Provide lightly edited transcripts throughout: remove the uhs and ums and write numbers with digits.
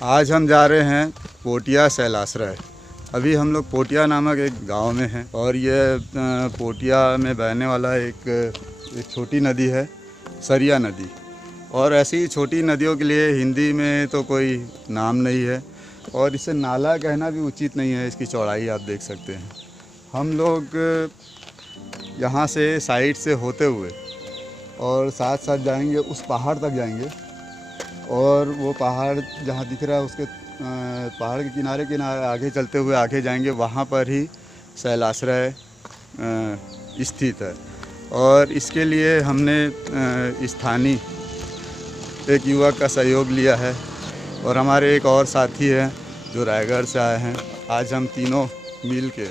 आज हम जा रहे हैं पोटिया शैलाश्रय। अभी हम लोग पोटिया नामक एक गांव में हैं और ये पोटिया में बहने वाला एक छोटी नदी है, सरिया नदी। और ऐसी छोटी नदियों के लिए हिंदी में तो कोई नाम नहीं है और इसे नाला कहना भी उचित नहीं है। इसकी चौड़ाई आप देख सकते हैं। हम लोग यहाँ से साइड से होते हुए और साथ साथ जाएंगे, उस पहाड़ तक जाएंगे और वो पहाड़ जहाँ दिख रहा है उसके पहाड़ के किनारे किनारे आगे चलते हुए आगे जाएंगे, वहाँ पर ही शैलाश्रय स्थित है। और इसके लिए हमने स्थानीय एक युवक का सहयोग लिया है और हमारे एक और साथी हैं जो रायगढ़ से आए हैं। आज हम तीनों मिल के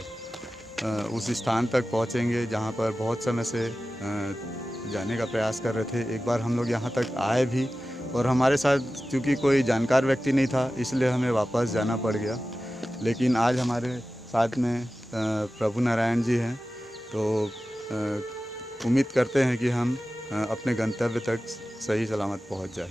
उस स्थान तक पहुँचेंगे जहाँ पर बहुत समय से जाने का प्रयास कर रहे थे। एक बार हम लोग यहाँ तक आए भी और हमारे साथ चूँकि कोई जानकार व्यक्ति नहीं था, इसलिए हमें वापस जाना पड़ गया। लेकिन आज हमारे साथ में प्रभु नारायण जी हैं, तो उम्मीद करते हैं कि हम अपने गंतव्य तक सही सलामत पहुंच जाए।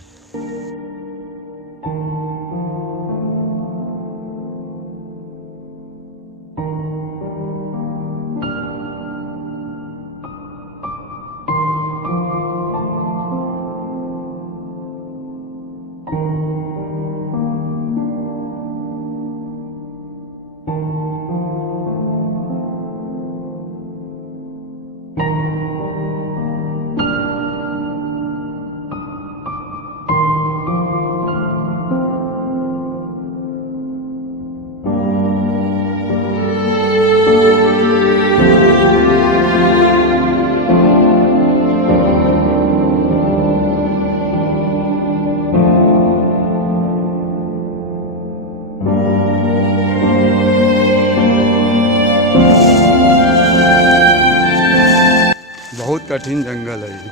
बहुत कठिन जंगल है ये।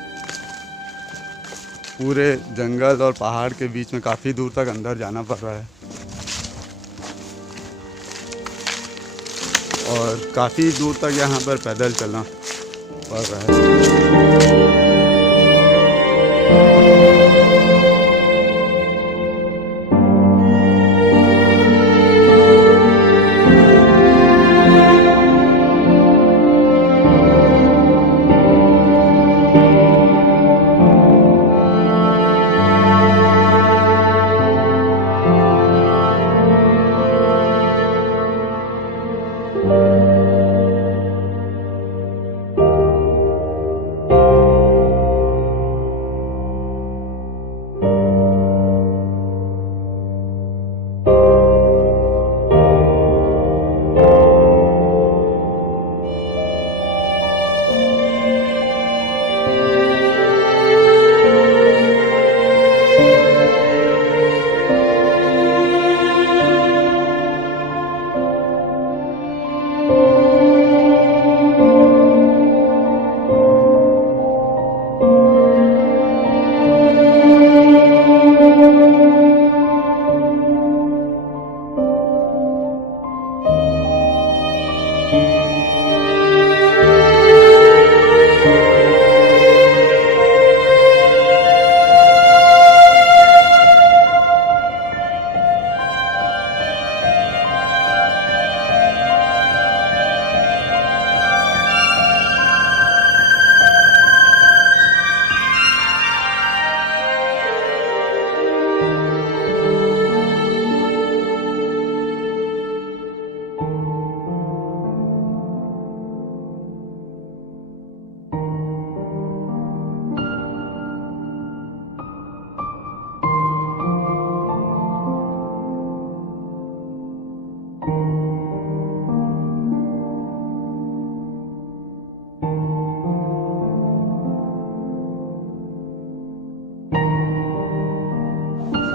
पूरे जंगल और पहाड़ के बीच में काफ़ी दूर तक अंदर जाना पड़ रहा है और काफ़ी दूर तक यहाँ पर पैदल चलना पड़ रहा है।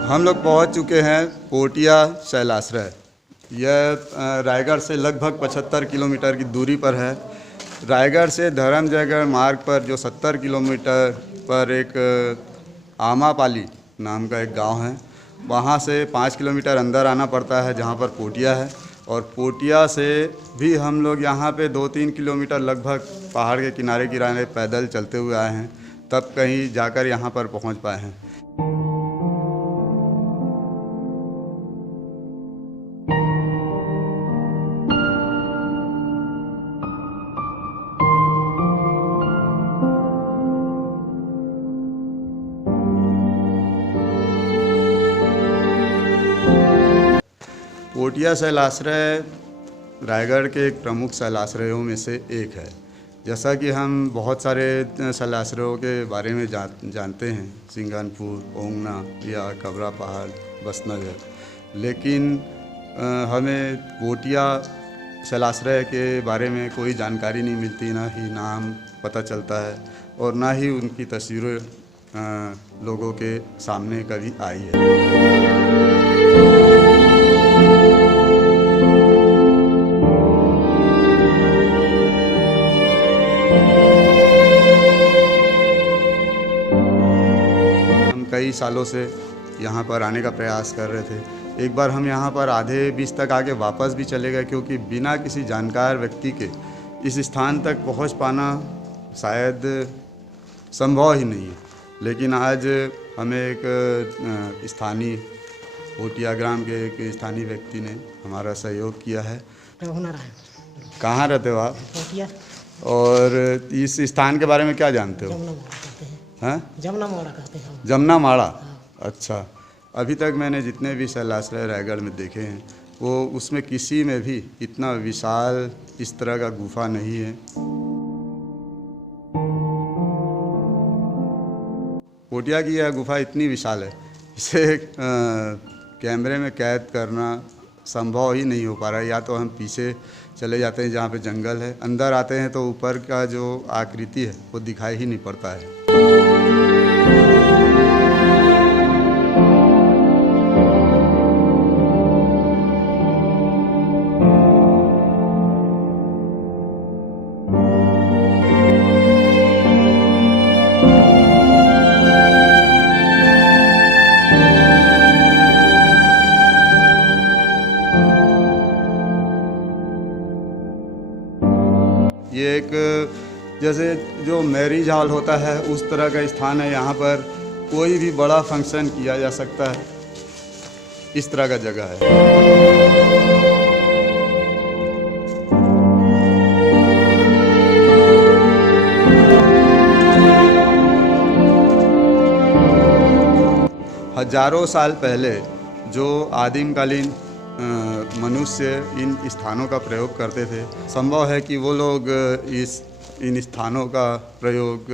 हम लोग पहुंच चुके हैं पोटिया शैलाश्रय। यह रायगढ़ से लगभग 75 किलोमीटर की दूरी पर है। रायगढ़ से धर्मजयगढ़ मार्ग पर जो 70 किलोमीटर पर एक आमापाली नाम का एक गांव है, वहां से 5 किलोमीटर अंदर आना पड़ता है जहां पर पोटिया है। और पोटिया से भी हम लोग यहाँ पे 2-3 किलोमीटर लगभग पहाड़ के किनारे किनारे पैदल चलते हुए आए हैं, तब कहीं जाकर यहाँ पर पहुँच पाए हैं। पोटिया शैलाश्रय रायगढ़ के एक प्रमुख शैलाश्रयों में से एक है। जैसा कि हम बहुत सारे शैलाश्रयों के बारे में जानते हैं, सिंगानपुर, ओंगना या कबरा पहाड़, बसनगर, लेकिन हमें पोटिया शैलाश्रय के बारे में कोई जानकारी नहीं मिलती, ना ही नाम पता चलता है और ना ही उनकी तस्वीरें लोगों के सामने कभी आई है। कई सालों से यहाँ पर आने का प्रयास कर रहे थे। एक बार हम यहाँ पर आधे बीच तक आके वापस भी चले गए, क्योंकि बिना किसी जानकार व्यक्ति के इस स्थान तक पहुँच पाना शायद संभव ही नहीं है। लेकिन आज हमें एक स्थानीय पोटिया ग्राम के एक स्थानीय व्यक्ति ने हमारा सहयोग किया है। कहाँ रहते हो आप? पोटिया। और इस स्थान के बारे में क्या जानते हो? जमुना माड़ा कहते हैं। जमुना माड़ा, अच्छा। अभी तक मैंने जितने भी शैलाश्रय रायगढ़ में देखे हैं, वो उसमें किसी में भी इतना विशाल इस तरह का गुफा नहीं है। पोटिया की यह गुफा इतनी विशाल है, इसे कैमरे में कैद करना संभव ही नहीं हो पा रहा है। या तो हम पीछे चले जाते हैं जहाँ पे जंगल है, अंदर आते हैं तो ऊपर का जो आकृति है वो दिखाई ही नहीं पड़ता है। ये एक जैसे जो मैरिज हॉल होता है उस तरह का स्थान है। यहाँ पर कोई भी बड़ा फंक्शन किया जा सकता है, इस तरह का जगह है। हजारों साल पहले जो आदिमकालीन मनुष्य इन स्थानों का प्रयोग करते थे, संभव है कि वो लोग इन स्थानों का प्रयोग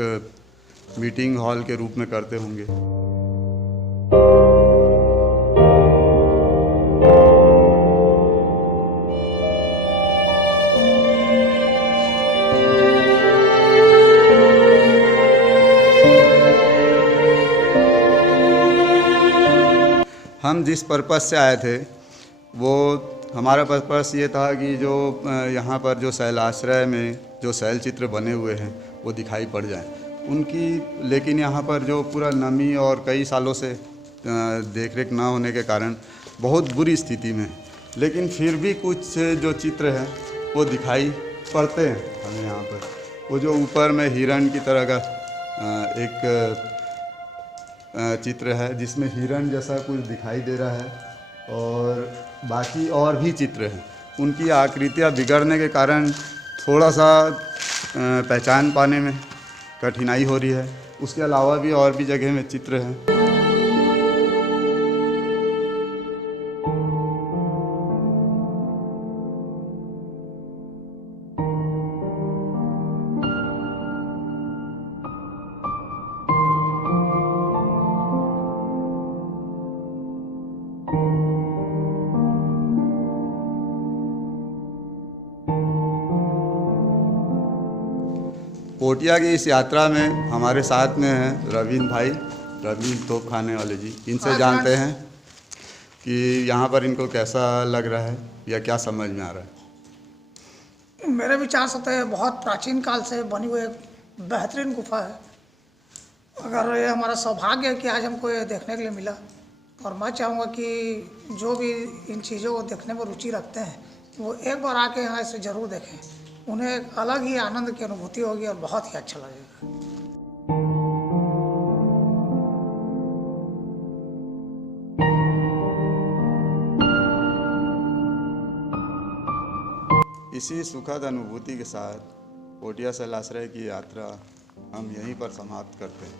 मीटिंग हॉल के रूप में करते होंगे। हम जिस पर्पस से आए थे वो हमारा पर्पस ये था कि जो यहाँ पर जो शैलाश्रय में जो शैल चित्र बने हुए हैं वो दिखाई पड़ जाएं उनकी। लेकिन यहाँ पर जो पूरा नमी और कई सालों से देखरेख ना होने के कारण बहुत बुरी स्थिति में, लेकिन फिर भी कुछ जो चित्र हैं वो दिखाई पड़ते हैं हमें यहाँ पर। वो जो ऊपर में हिरण की तरह का एक चित्र है जिसमें हिरण जैसा कुछ दिखाई दे रहा है, और बाकी और भी चित्र हैं, उनकी आकृतियाँ बिगड़ने के कारण थोड़ा सा पहचान पाने में कठिनाई हो रही है। उसके अलावा भी और भी जगह में चित्र हैं। पोटिया की इस यात्रा में हमारे साथ में हैं रवीन भाई, रवीन तोप खाने वाले जी। इनसे जानते हैं कि यहाँ पर इनको कैसा लग रहा है या क्या समझ में आ रहा है। मेरे विचार से तो ये बहुत प्राचीन काल से बनी हुई एक बेहतरीन गुफा है। अगर ये हमारा सौभाग्य है कि आज हमको ये देखने के लिए मिला, और मैं चाहूँगा कि जो भी इन चीज़ों को देखने में रुचि रखते हैं वो एक बार आके यहाँ इसे ज़रूर देखें। उन्हें एक अलग ही आनंद की अनुभूति होगी और बहुत ही अच्छा लगेगा। इसी सुखद अनुभूति के साथ पोटिया शैलाश्रय की यात्रा हम यहीं पर समाप्त करते हैं।